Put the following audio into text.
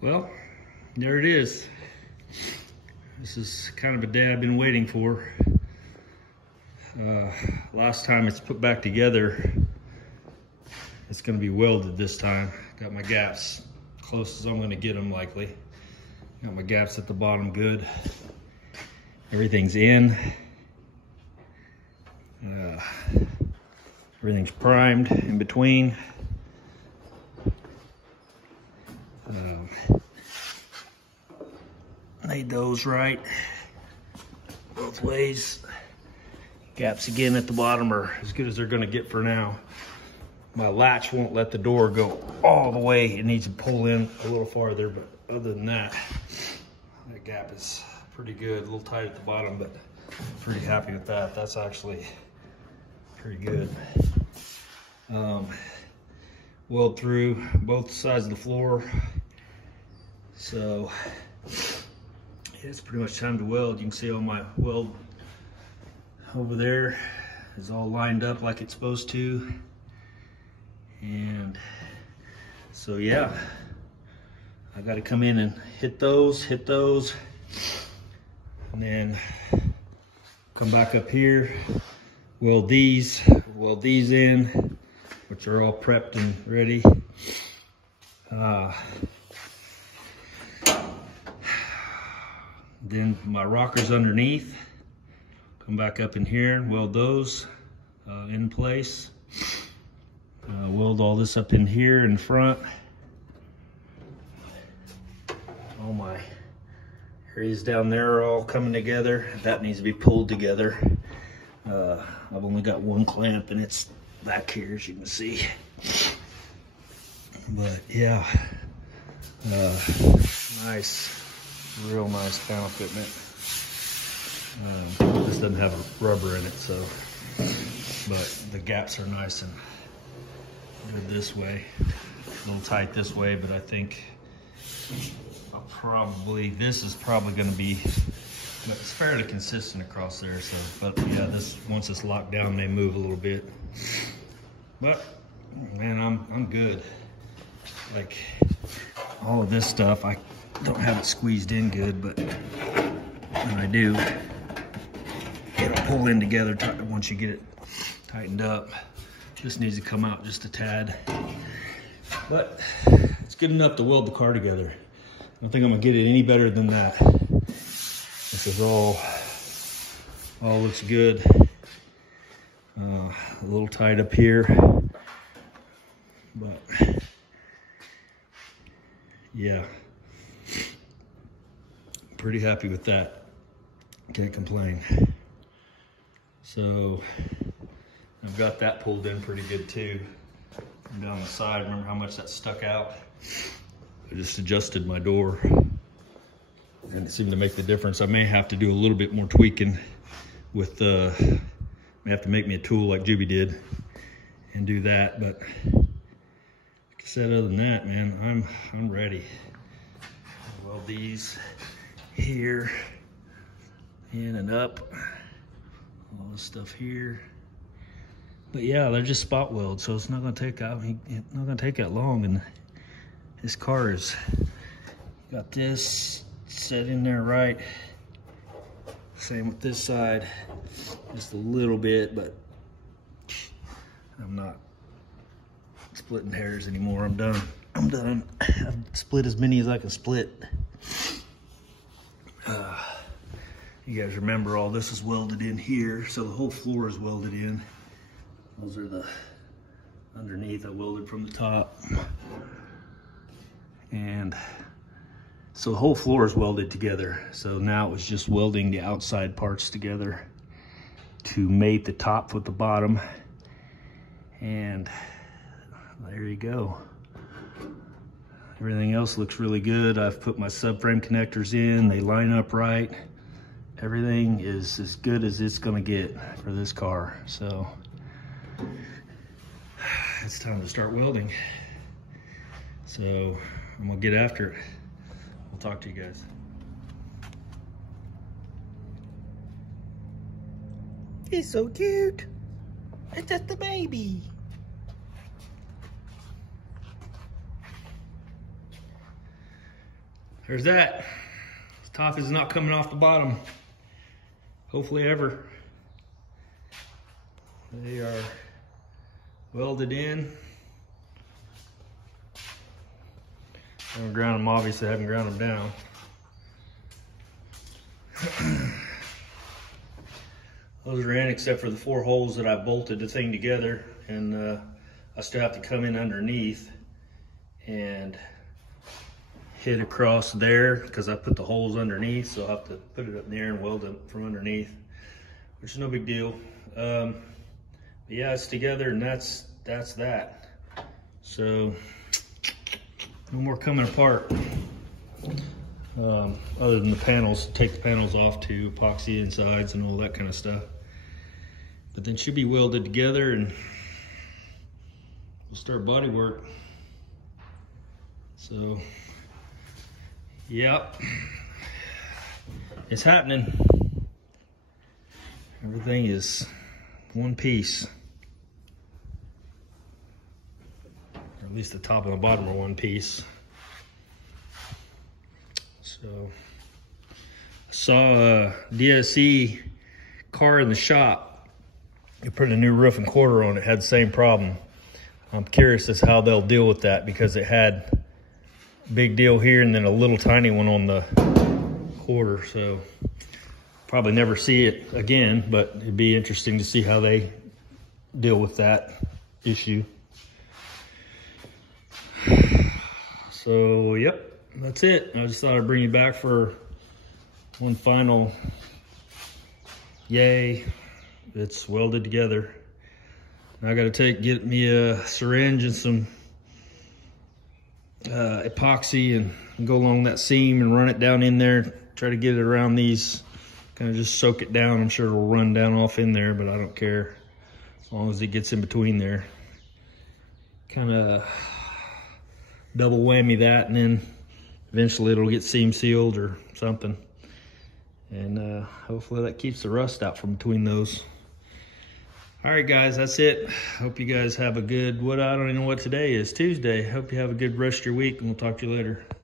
Well, there it is. This is kind of a day I've been waiting for. Last time it's put back together, it's gonna be welded this time. Got my gaps close as I'm gonna get them likely. Got my gaps at the bottom good. Everything's in. Everything's primed in between. Made those right both ways. Gaps again at the bottom are as good as they're gonna get for now. My latch won't let the door go all the way. It needs to pull in a little farther, but other than that, that gap is pretty good. A little tight at the bottom, but pretty happy with that. That's actually pretty good. Weld through both sides of the floor. So it's pretty much time to weld. You can see all my weld over there is all lined up like it's supposed to. And so yeah, I got to come in and hit those, and then come back up here, weld these in, which are all prepped and ready. Then my rockers underneath, come back up in here and weld those in place. Weld all this up in here in front. All my areas down there are all coming together. That needs to be pulled together. I've only got one clamp and it's back here, as you can see. But yeah, nice, real nice panel fitment. This doesn't have rubber in it, so, but the gaps are nice and good this way. A little tight this way, but I think this is probably going to be, it's fairly consistent across there. So, but yeah, this, once it's locked down, they move a little bit. But man, I'm good. Like all of this stuff, I don't have it squeezed in good, but when I do, it'll pull in together once you get it tightened up. Just needs to come out just a tad, but it's good enough to weld the car together. I don't think I'm gonna get it any better than that. This is all looks good. A little tight up here, but yeah, pretty happy with that. Can't complain. So I've got that pulled in pretty good too. And down the side, remember how much that stuck out? I just adjusted my door and it seemed to make the difference. I may have to do a little bit more tweaking with, may have to make me a tool like Juby did and do that. But like I said, other than that, man, I'm ready. Weld these here, in and up, all this stuff here. But yeah, they're just spot weld, so it's not gonna take that long. And this car is got this set in there right. Same with this side, just a little bit, but I'm not splitting hairs anymore. I'm done. I've split as many as I can split. You guys remember all this is welded in here, so the whole floor is welded in. Those are the underneath. I welded from the top. And so the whole floor is welded together. So now it was just welding the outside parts together to mate the top with the bottom. And there you go. Everything else looks really good. I've put my subframe connectors in. They line up right. Everything is as good as it's gonna get for this car. So it's time to start welding. So I'm gonna get after it. I'll talk to you guys. He's so cute. It's just a baby. there's that. This top is not coming off the bottom. Hopefully ever. They are welded in. I haven't ground them, obviously I haven't ground them down. Those are in except for the 4 holes that I bolted the thing together, and I still have to come in underneath and hit across there because I put the holes underneath, so I'll have to put it up there and weld it from underneath, which is no big deal. But yeah, it's together, and that's that. So no more coming apart. Other than the panels, take the panels off to epoxy insides and all that kind of stuff. But then should be welded together and we'll start body work. So, yep, it's happening. Everything is one piece. Or at least the top and the bottom are one piece. So, I saw a DSE car in the shop. They put a new roof and quarter on it, had the same problem. I'm curious as how they'll deal with that because it had a big deal here and then a little tiny one on the quarter. So probably never see it again, but it'd be interesting to see how they deal with that issue. So, yep, that's it. I just thought I'd bring you back for one final yay. It's welded together. Now I gotta get me a syringe and some epoxy and go along that seam and run it down in there. Try to get it around these, kind of just soak it down. I'm sure it'll run down off in there, but I don't care as long as it gets in between there. Kind of double whammy that, and then eventually it'll get seam sealed or something. And hopefully that keeps the rust out from between those. All right, guys, that's it. Hope you guys have a good, I don't even know what today is, Tuesday. Hope you have a good rest of your week, and we'll talk to you later.